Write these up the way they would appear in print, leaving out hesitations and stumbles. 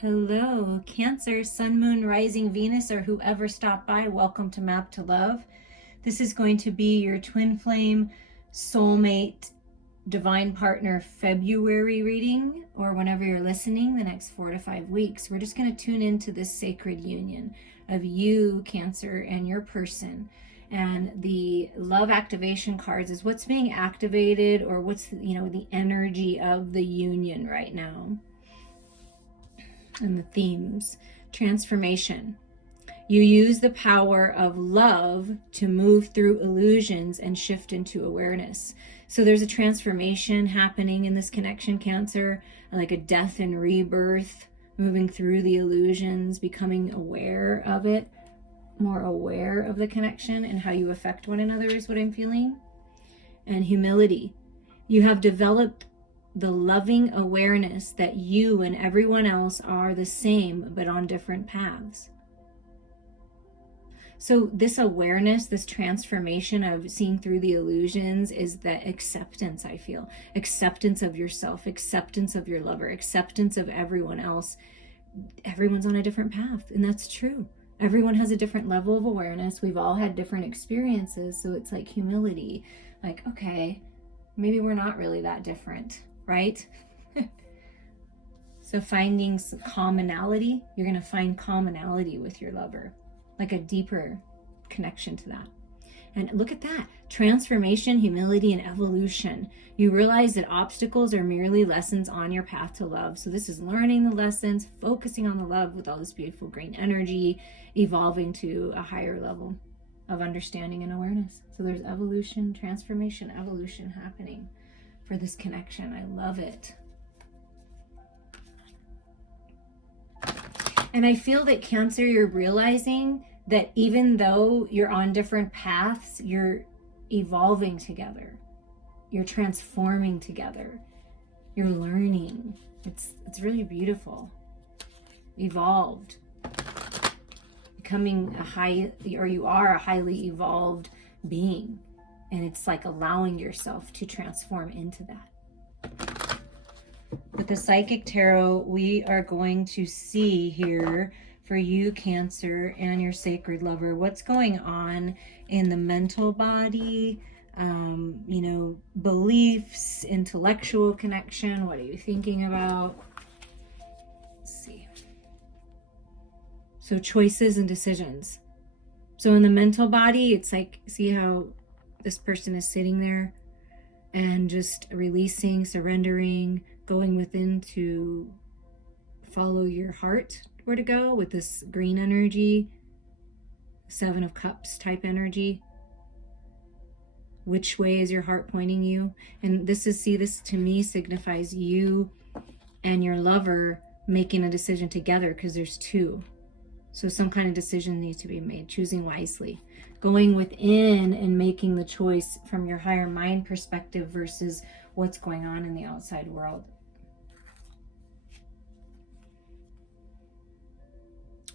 Hello, Cancer, Sun, Moon, Rising, Venus, or whoever stopped by. Welcome to Map to Love. This is going to be your twin flame, soulmate, divine partner February reading, or whenever you're listening, the next 4 to 5 weeks. We're just going to tune into this sacred union of you, Cancer, and your person. And the love activation cards is what's being activated, or what's the energy of the union right now. And the themes: transformation. You use the power of love to move through illusions and shift into awareness. So there's a transformation happening in this connection, Cancer, like a death and rebirth, moving through the illusions, becoming aware of it, more aware of the connection and how you affect one another is what I'm feeling. And humility. You have developed the loving awareness that you and everyone else are the same, but on different paths. So this awareness, this transformation of seeing through the illusions, is the acceptance, I feel. Acceptance of yourself, acceptance of your lover, acceptance of everyone else. Everyone's on a different path, and that's true. Everyone has a different level of awareness. We've all had different experiences, so it's like humility. Like, okay, maybe we're not really that different, right? So finding some commonality, you're going to find commonality with your lover, like a deeper connection to that. And look at that, transformation, humility, and evolution. You realize that obstacles are merely lessons on your path to love. So this is learning the lessons, focusing on the love with all this beautiful green energy, evolving to a higher level of understanding and awareness. So there's evolution, transformation, evolution happening for this connection. I love it. And I feel that, Cancer, you're realizing that even though you're on different paths, you're evolving together. You're transforming together. You're learning. It's really beautiful. Evolved. Becoming you are a highly evolved being. And it's like allowing yourself to transform into that. With the Psychic Tarot, we are going to see here for you, Cancer, and your sacred lover, what's going on in the mental body, beliefs, intellectual connection. What are you thinking about? Let's see. So choices and decisions. So in the mental body, it's like, see how this person is sitting there and just releasing, surrendering, going within to follow your heart where to go with this green energy, 7 of Cups type energy. Which way is your heart pointing you? And this to me signifies you and your lover making a decision together, because there's 2. So some kind of decision needs to be made, choosing wisely, going within and making the choice from your higher mind perspective versus what's going on in the outside world.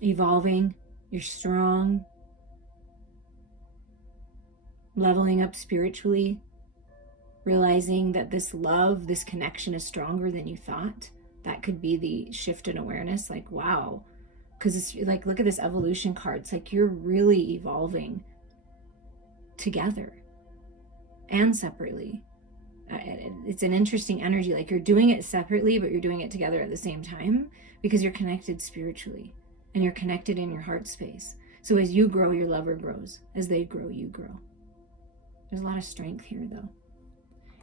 Evolving, you're strong, leveling up spiritually, realizing that this love, this connection is stronger than you thought. That could be the shift in awareness, like, wow. Because it's like, look at this evolution card. It's like you're really evolving together and separately. It's an interesting energy. Like, you're doing it separately, but you're doing it together at the same time, because you're connected spiritually and you're connected in your heart space. So as you grow, your lover grows. As they grow, you grow. There's a lot of strength here, though.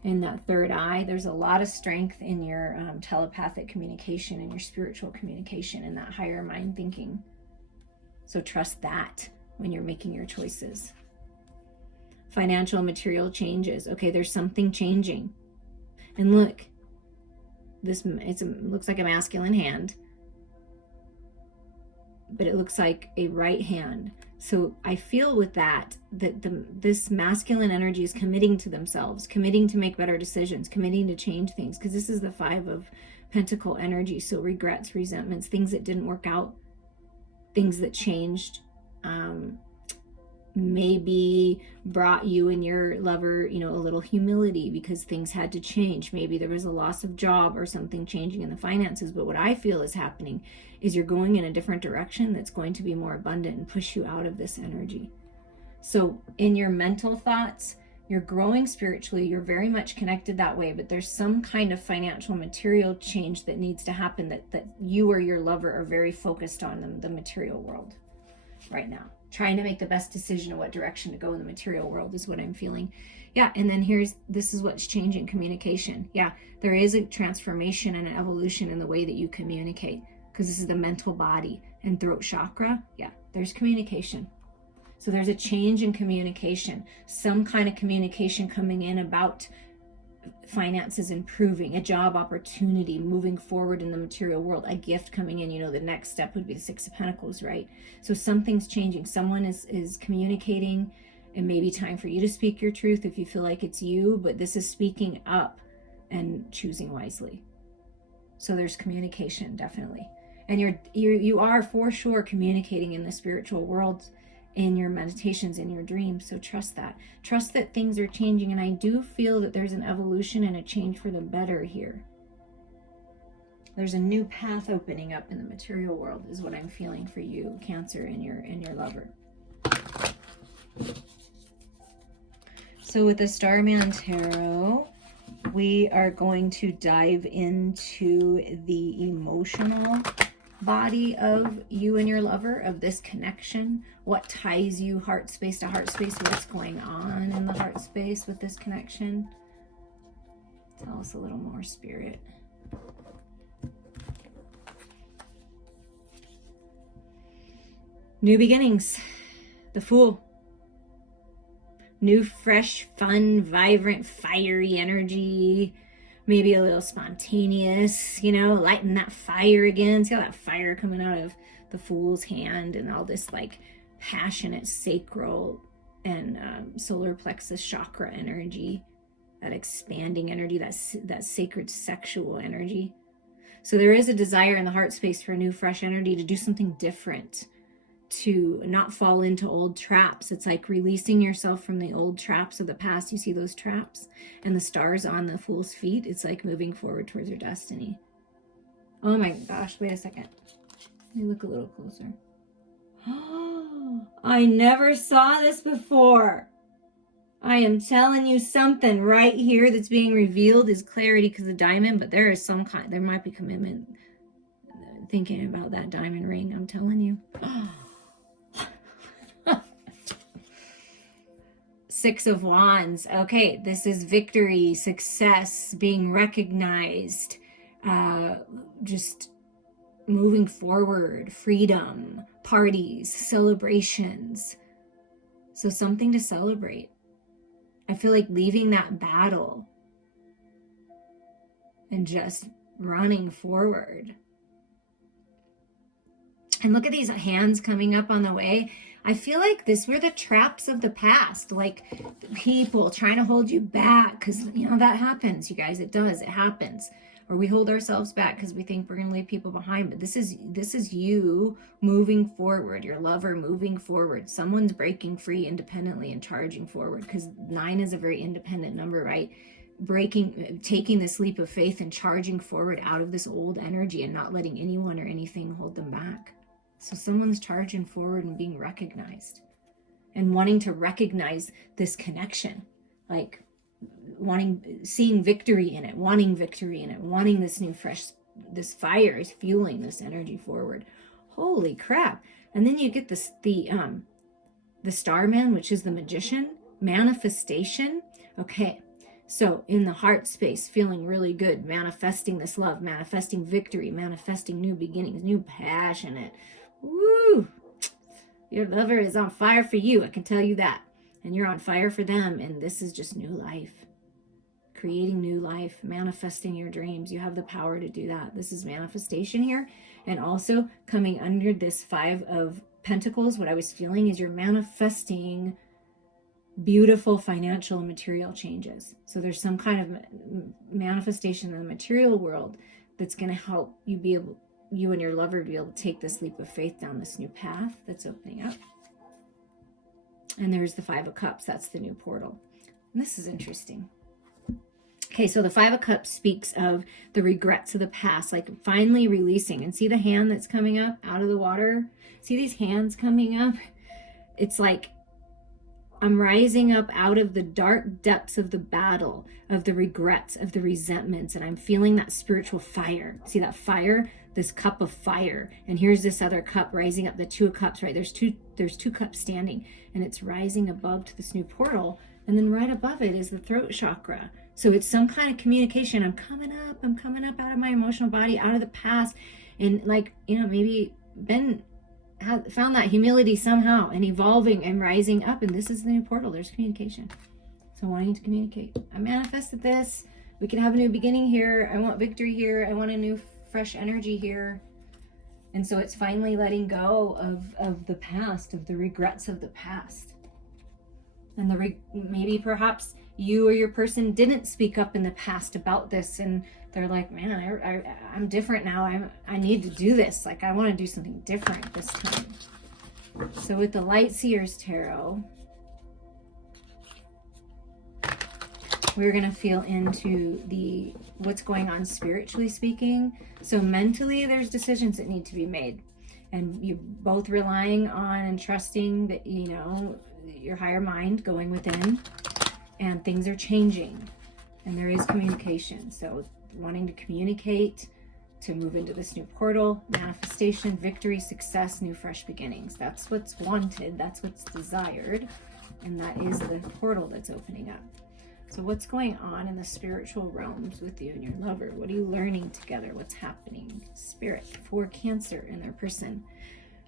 In that third eye, there's a lot of strength in your telepathic communication and your spiritual communication and that higher mind thinking. So trust that when you're making your choices. Financial, material changes. Okay, there's something changing. And look, looks like a masculine hand, but it looks like a right hand. So I feel with that this masculine energy is committing to themselves, committing to make better decisions, committing to change things, because this is the 5 of Pentacle energy. So regrets, resentments, things that didn't work out, things that changed, maybe brought you and your lover, you know, a little humility because things had to change. Maybe there was a loss of job or something changing in the finances. But what I feel is happening is you're going in a different direction that's going to be more abundant and push you out of this energy. So in your mental thoughts, you're growing spiritually, you're very much connected that way, but there's some kind of financial material change that needs to happen that you or your lover are very focused on the material world right now. Trying to make the best decision of what direction to go in the material world is what I'm feeling. Yeah, and then this is what's changing: communication. Yeah, there is a transformation and an evolution in the way that you communicate, because this is the mental body and throat chakra. Yeah, there's communication. So there's a change in communication, some kind of communication coming in about finances improving, a job opportunity, moving forward in the material world, a gift coming in. You know, the next step would be the Six of Pentacles, right? So something's changing. Someone is communicating. It may be time for you to speak your truth if you feel like it's you, but this is speaking up and choosing wisely. So there's communication, definitely. And you are for sure communicating in the spiritual world, in your meditations, in your dreams. So trust that things are changing. And I do feel that there's an evolution and a change for the better here. There's a new path opening up in the material world is what I'm feeling for you, Cancer, and your lover. So with the Starman Tarot, we are going to dive into the emotional body of you and your lover, of this connection. What ties you heart space to heart space? What's going on in the heart space with this connection? Tell us a little more, Spirit. New beginnings. The Fool. New, fresh, fun, vibrant, fiery energy. Maybe a little spontaneous, you know, lighting that fire again. See all that fire coming out of the Fool's hand, and all this like passionate sacral and solar plexus chakra energy, that expanding energy, that sacred sexual energy. So there is a desire in the heart space for new, fresh energy, to do something different, to not fall into old traps. It's like releasing yourself from the old traps of the past. You see those traps and the stars on the Fool's feet? It's like moving forward towards your destiny. Oh my gosh, wait a second. Let me look a little closer. Oh, I never saw this before. I am telling you, something right here that's being revealed is clarity because of the diamond, but there is some kind, there might be commitment thinking about that diamond ring. I'm telling you. Six of Wands. Okay, this is victory, success, being recognized, just moving forward, freedom, parties, celebrations. So something to celebrate. I feel like leaving that battle and just running forward. And look at these hands coming up on the way. I feel like this were the traps of the past, like people trying to hold you back, because, you know, that happens, you guys. It does. It happens. Or we hold ourselves back because we think we're going to leave people behind. But this is you moving forward, your lover moving forward. Someone's breaking free independently and charging forward, because 9 is a very independent number, right? Taking this leap of faith and charging forward out of this old energy and not letting anyone or anything hold them back. So someone's charging forward and being recognized and wanting to recognize this connection, like seeing victory in it, wanting this new fresh, this fire is fueling this energy forward. Holy crap. And then you get this, the Starman, which is the Magician, manifestation. Okay. So in the heart space, feeling really good, manifesting this love, manifesting victory, manifesting new beginnings, new passionate. Woo! Your lover is on fire for you, I can tell you that. And you're on fire for them, and this is just new life. Creating new life, manifesting your dreams. You have the power to do that. This is manifestation here. And also coming under this 5 of Pentacles, what I was feeling is you're manifesting beautiful financial and material changes. So there's some kind of manifestation in the material world that's going to help you and your lover be able to take this leap of faith down this new path that's opening up. And there's the Five of Cups. That's the new portal. And this is interesting. Okay, so the Five of Cups speaks of the regrets of the past, like finally releasing. And see the hand that's coming up out of the water? See these hands coming up? It's like I'm rising up out of the dark depths of the battle, of the regrets, of the resentments, and I'm feeling that spiritual fire. See that fire? This cup of fire. And here's this other cup rising up, the Two of Cups, right? There's two cups standing, and it's rising above to this new portal. And then right above it is the throat chakra. So it's some kind of communication. I'm coming up out of my emotional body, out of the past. And like, maybe found that humility somehow and evolving and rising up. And this is the new portal. There's communication. So wanting to communicate. I manifested this. We can have a new beginning here. I want victory here. I want a new fresh energy here. And so it's finally letting go of the past, of the regrets of the past. And maybe perhaps you or your person didn't speak up in the past about this, and they're like, man, I'm different now. I need to do this. Like, I want to do something different this time. So with the Light Seers Tarot, we're going to feel into what's going on spiritually speaking. So mentally, there's decisions that need to be made. And you're both relying on and trusting that, your higher mind going within, and things are changing, and there is communication. So wanting to communicate, to move into this new portal, manifestation, victory, success, new fresh beginnings. That's what's wanted, that's what's desired, and that is the portal that's opening up. So what's going on in the spiritual realms with you and your lover? What are you learning together? What's happening? Spirit for Cancer and their person.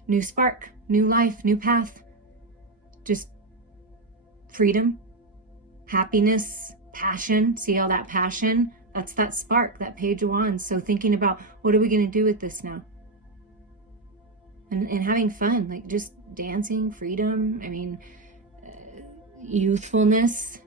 New spark, new life, new path. Just freedom, happiness, passion. See all that passion? That's that spark, that Page of Wands. So thinking about, what are we going to do with this now? And having fun, like just dancing, freedom. I mean, youthfulness.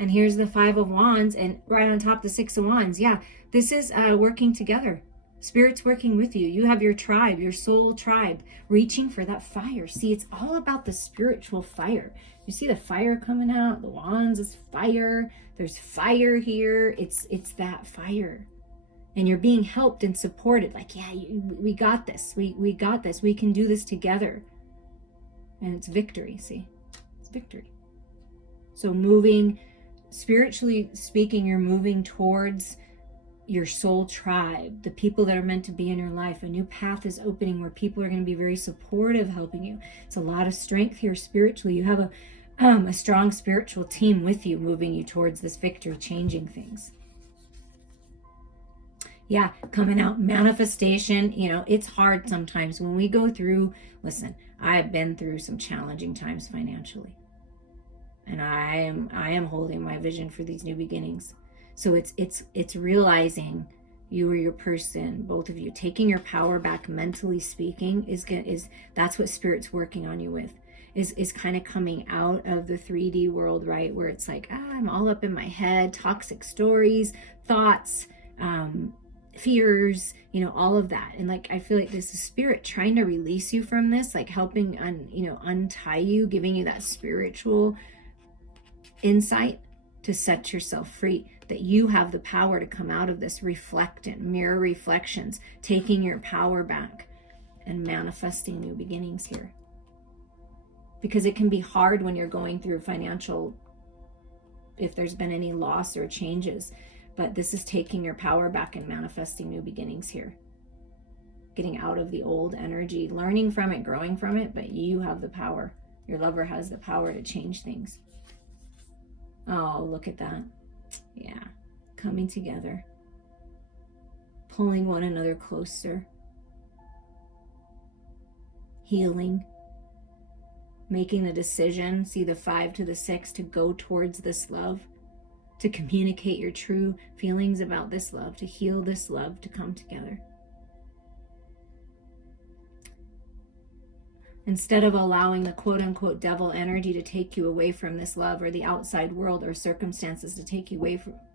And here's the Five of Wands, and right on top the Six of Wands. Yeah, this is working together. Spirit's working with you. You have your tribe, your soul tribe, reaching for that fire. See, it's all about the spiritual fire. You see the fire coming out, the wands is fire. There's fire here. It's that fire. And you're being helped and supported. Like, yeah, we got this. We got this. We can do this together. And it's victory, see? It's victory. So moving, spiritually speaking, you're moving towards your soul tribe, the people that are meant to be in your life. A new path is opening where people are going to be very supportive, helping you. It's a lot of strength here spiritually. You have a strong spiritual team with you, moving you towards this victory, changing things. Yeah, coming out, manifestation. It's hard sometimes when we go through, listen, I've been through some challenging times financially. And I am holding my vision for these new beginnings. So it's realizing you or your person, both of you, taking your power back, mentally speaking, is that's what Spirit's working on you with. Is kind of coming out of the 3D world, right? Where it's like, I'm all up in my head, toxic stories, thoughts, fears, all of that. And like, I feel like this is Spirit trying to release you from this, like helping untie you, giving you that spiritual insight to set yourself free, that you have the power to come out of this, reflectant, mirror reflections, taking your power back and manifesting new beginnings here. Because it can be hard when you're going through financial, if there's been any loss or changes, but this is taking your power back and manifesting new beginnings here. Getting out of the old energy, learning from it, growing from it, but you have the power. Your lover has the power to change things. Oh, look at that. Yeah. Coming together. Pulling one another closer. Healing. Making the decision, see the 5 to the 6, to go towards this love. To communicate your true feelings about this love. To heal this love. To come together. Instead of allowing the quote unquote devil energy to take you away from this love, or the outside world or circumstances to take you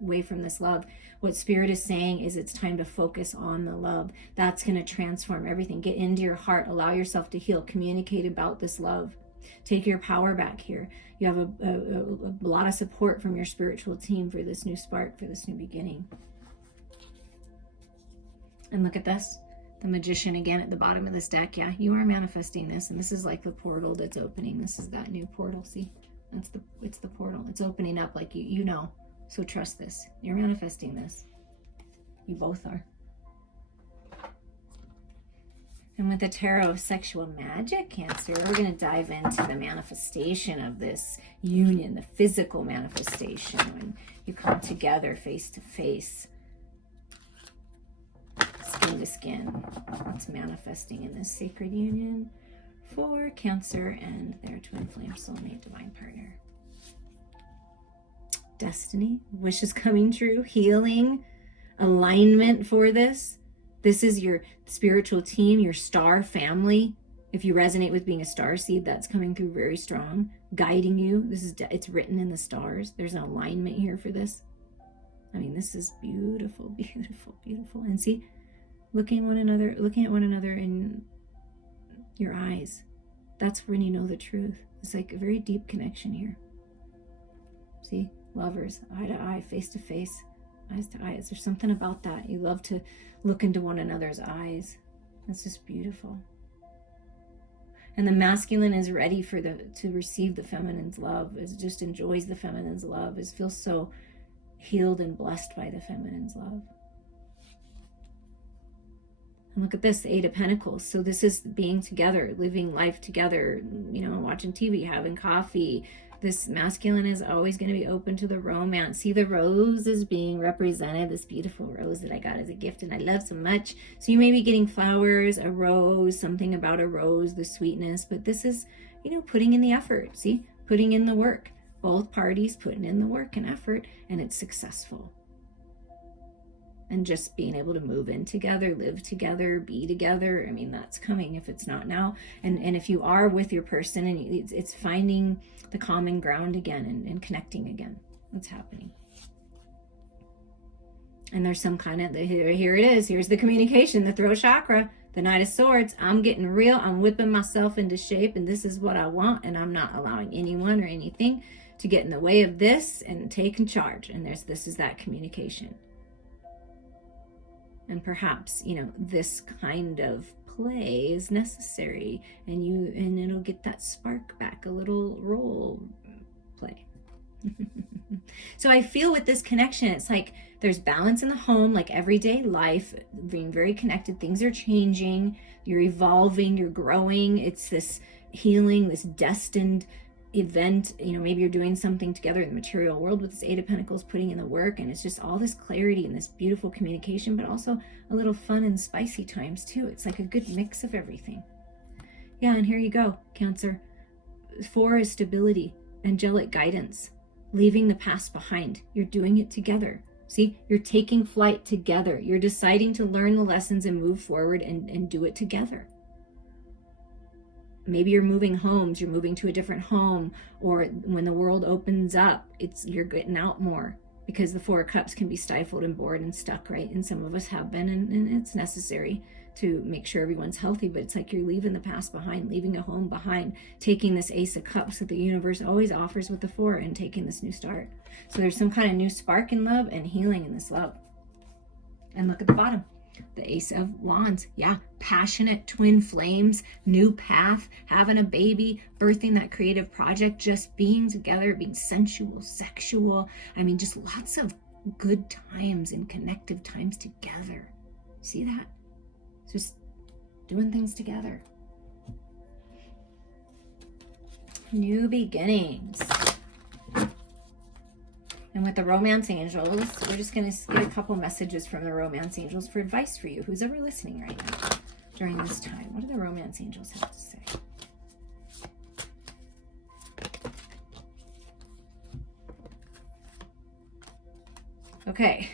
away from this love, what Spirit is saying is it's time to focus on the love. That's going to transform everything. Get into your heart, allow yourself to heal, communicate about this love. Take your power back here. You have a lot of support from your spiritual team for this new spark, for this new beginning. And look at this. The Magician again at the bottom of this deck. Yeah, you are manifesting this, and this is like the portal that's opening. This is that new portal. See, it's the portal. It's opening up, like you know. So trust this. You're manifesting this. You both are. And with the Tarot of Sexual Magic, Cancer, we're going to dive into the manifestation of this union, the physical manifestation when you come together face to face, skin to skin. What's manifesting in this sacred union for Cancer and their twin flame soulmate divine partner? Destiny, wishes coming true, healing, alignment for this. This is your spiritual team, your star family. If you resonate with being a star seed, that's coming through very strong, guiding you. It's written in the stars. There's an alignment here for this. I mean, this is beautiful, beautiful, beautiful. And see, looking at one another in your eyes. That's when you know the truth. It's like a very deep connection here. See, lovers, eye to eye, face to face, eyes to eyes. There's something about that. You love to look into one another's eyes. That's just beautiful. And the masculine is ready to receive the feminine's love. It just enjoys the feminine's love. It feels so healed and blessed by the feminine's love. And look at this, the Eight of Pentacles. So this is being together, living life together, watching TV, having coffee. This masculine is always going to be open to the romance. See, the rose is being represented, this beautiful rose that I got as a gift and I love so much. So you may be getting flowers, a rose, something about a rose, the sweetness, but this is, putting in the effort. See, putting in the work. Both parties putting in the work and effort, and it's successful. And just being able to move in together, live together, be together. I mean, that's coming if it's not now. And if you are with your person, and it's finding the common ground again and connecting again. That's happening. And there's some kind of, here it is. Here's the communication, the throat chakra, the Knight of Swords. I'm getting real. I'm whipping myself into shape, and this is what I want. And I'm not allowing anyone or anything to get in the way of this and taking charge. And this is that communication. And perhaps, this kind of play is necessary, and it'll get that spark back, a little role play. So I feel with this connection, it's like there's balance in the home, like everyday life, being very connected. Things are changing, you're evolving, you're growing. It's this healing, this destined event. Maybe you're doing something together in the material world with this Eight of Pentacles, putting in the work, and it's just all this clarity and this beautiful communication, but also a little fun and spicy times too. It's like a good mix of everything. Yeah, and here you go, Cancer. 4 is stability, angelic guidance, leaving the past behind. You're doing it together. See, you're taking flight together. You're deciding to learn the lessons and move forward and do it together. Maybe you're moving homes, you're moving to a different home, or when the world opens up, you're getting out more, because the 4 of Cups can be stifled and bored and stuck, right? And some of us have been, and it's necessary to make sure everyone's healthy, but it's like you're leaving the past behind, leaving a home behind, taking this Ace of Cups that the universe always offers with the 4, and taking this new start. So there's some kind of new spark in love and healing in this love. And look at the bottom. The Ace of Wands. Yeah, passionate twin flames, new path, having a baby, birthing that creative project, just being together, being sensual, sexual. I mean, just lots of good times and connective times together. See that? Just doing things together. New beginnings. And with the romance angels, we're just going to get a couple messages from the romance angels for advice for you, who's ever listening right now during this time. What do the romance angels have to say? Okay,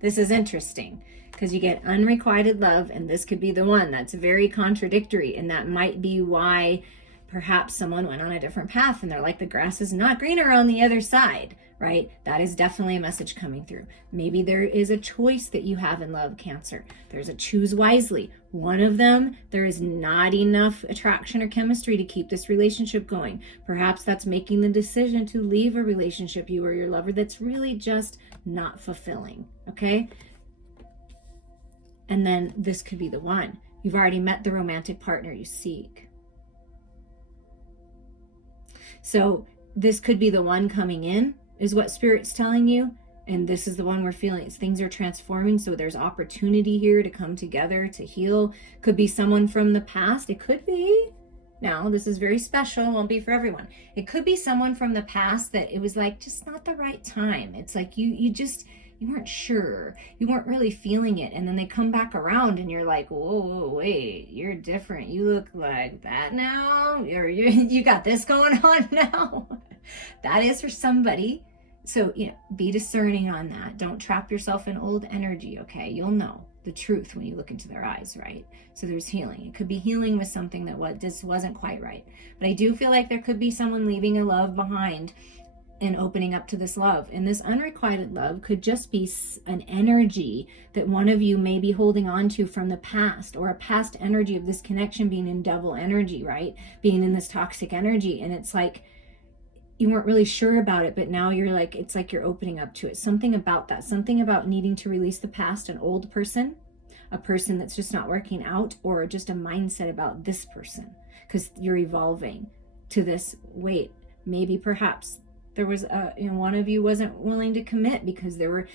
this is interesting, because you get unrequited love, and this could be the one that's very contradictory, and that might be why perhaps someone went on a different path and they're like, the grass is not greener on the other side, right? That is definitely a message coming through. Maybe there is a choice that you have in love, Cancer. There's a choose wisely. One of them, there is not enough attraction or chemistry to keep this relationship going. Perhaps that's making the decision to leave a relationship, you or your lover, that's really just not fulfilling, okay? And then this could be the one. You've already met the romantic partner you seek. So this could be the one coming in, is what Spirit's telling you. And this is the one we're feeling. Things are transforming. So there's opportunity here to come together, to heal. Could be someone from the past. It could be. Now, this is very special. Won't be for everyone. It could be someone from the past that it was like just not the right time. It's like you weren't sure. You weren't really feeling it. And then they come back around and you're like, whoa, wait, you're different. You look like that now. Or you got this going on now. That is for somebody. So, be discerning on that. Don't trap yourself in old energy, okay? You'll know the truth when you look into their eyes, right? So there's healing. It could be healing with something that just wasn't quite right. But I do feel like there could be someone leaving a love behind and opening up to this love. And this unrequited love could just be an energy that one of you may be holding on to from the past, or a past energy of this connection being in devil energy, right? Being in this toxic energy. And it's like, you weren't really sure about it, but now you're like, it's like you're opening up to it. Something about that, something about needing to release the past, an old person, a person that's just not working out, or just a mindset about this person, because you're evolving to this. Wait, maybe perhaps there was one of you wasn't willing to commit because there were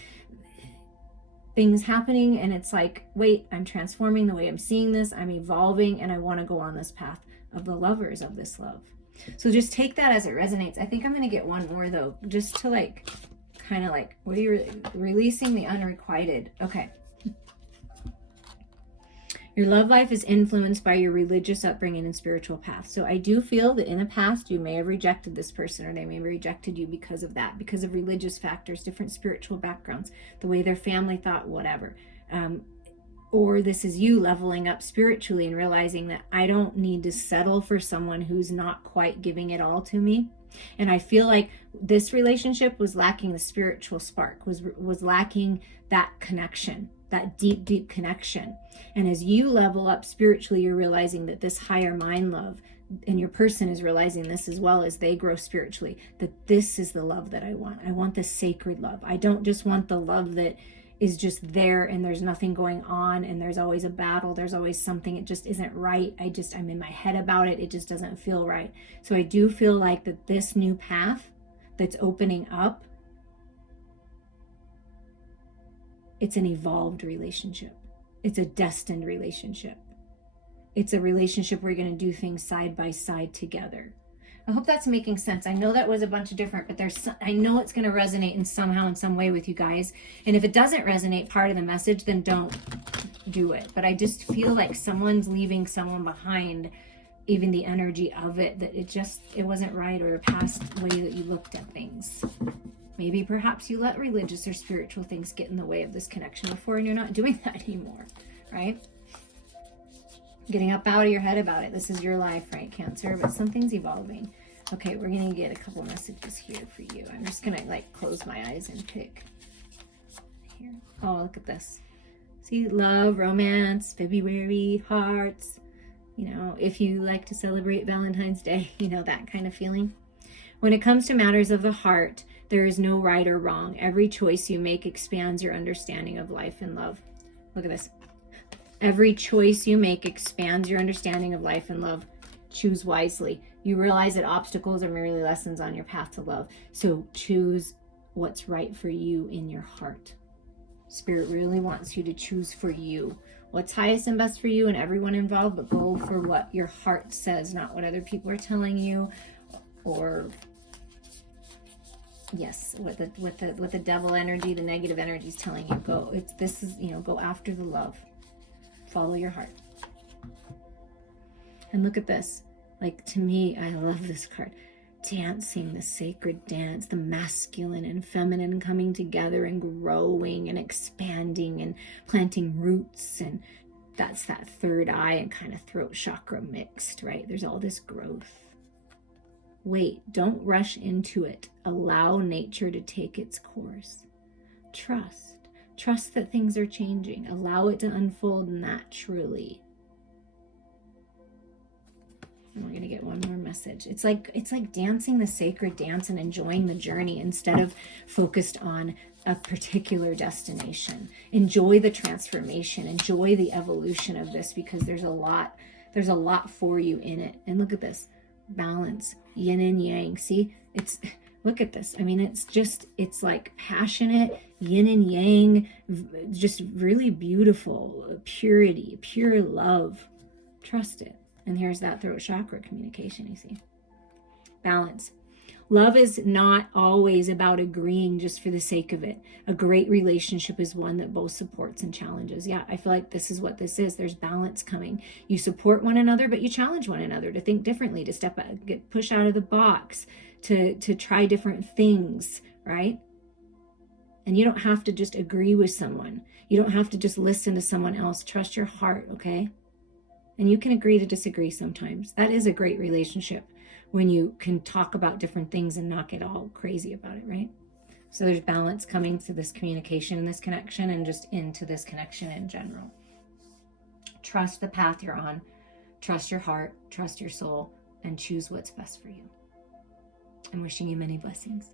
things happening, and it's like, wait, I'm transforming the way I'm seeing this, I'm evolving, and I want to go on this path of the lovers of this love. So just take that as it resonates. I think I'm going to get one more though, just to kind of what are you releasing the unrequited? Okay. Your love life is influenced by your religious upbringing and spiritual path. So I do feel that in the past, you may have rejected this person, or they may have rejected you because of that, because of religious factors, different spiritual backgrounds, the way their family thought, whatever. Or this is you leveling up spiritually and realizing that I don't need to settle for someone who's not quite giving it all to me. And I feel like this relationship was lacking the spiritual spark, was lacking that connection, that deep, deep connection. And as you level up spiritually, you're realizing that this higher mind love, and your person is realizing this as well as they grow spiritually, that this is the love that I want. I want the sacred love. I don't just want the love that is just there and there's nothing going on and there's always a battle, there's always something, it just isn't right, I'm in my head about it, it just doesn't feel right. So I do feel like that this new path that's opening up, it's an evolved relationship. It's a destined relationship. It's a relationship where you're going to do things side by side together. I hope that's making sense. I know that was a bunch of different, but I know it's going to resonate in somehow, in some way with you guys. And if it doesn't resonate part of the message, then don't do it. But I just feel like someone's leaving someone behind, even the energy of it, that it wasn't right, or a past way that you looked at things. Maybe perhaps you let religious or spiritual things get in the way of this connection before, and you're not doing that anymore, right? Getting up out of your head about it. This is your life, right, Cancer? But something's evolving. Okay, we're going to get a couple messages here for you. I'm just going to close my eyes and pick here. Oh, look at this. See, love, romance, February, hearts. If you like to celebrate Valentine's Day, that kind of feeling. When it comes to matters of the heart, there is no right or wrong. Every choice you make expands your understanding of life and love. Look at this. Every choice you make expands your understanding of life and love. Choose wisely. You realize that obstacles are merely lessons on your path to love. So choose what's right for you in your heart. Spirit really wants you to choose for you what's highest and best for you and everyone involved, but go for what your heart says, not what other people are telling you, or yes, what the devil energy, the negative energy is telling you. Go after the love. Follow your heart. And look at this. To me, I love this card. dancing the sacred dance, the masculine and feminine coming together and growing and expanding and planting roots. And that's that third eye and kind of throat chakra mixed, right? There's all this growth. Wait, don't rush into it. Allow nature to take its course. Trust that things are changing. Allow it to unfold naturally. And we're going to get one more message. It's like dancing the sacred dance and enjoying the journey instead of focused on a particular destination. Enjoy the transformation. Enjoy the evolution of this, because there's a lot for you in it. And look at this. Balance, yin and yang. See, look at this. I mean, it's like passionate, yin and yang, just really beautiful, purity, pure love. Trust it. And here's that throat chakra communication, you see. Balance. Love is not always about agreeing just for the sake of it. A great relationship is one that both supports and challenges. Yeah, I feel like this is what this is. There's balance coming. You support one another, but you challenge one another to think differently, to step out, get push out of the box, to try different things, right? And you don't have to just agree with someone. You don't have to just listen to someone else. Trust your heart, okay? And you can agree to disagree sometimes. That is a great relationship, when you can talk about different things and not get all crazy about it, right? So there's balance coming to this communication and this connection, and just into this connection in general. Trust the path you're on. Trust your heart, trust your soul, and choose what's best for you. I'm wishing you many blessings.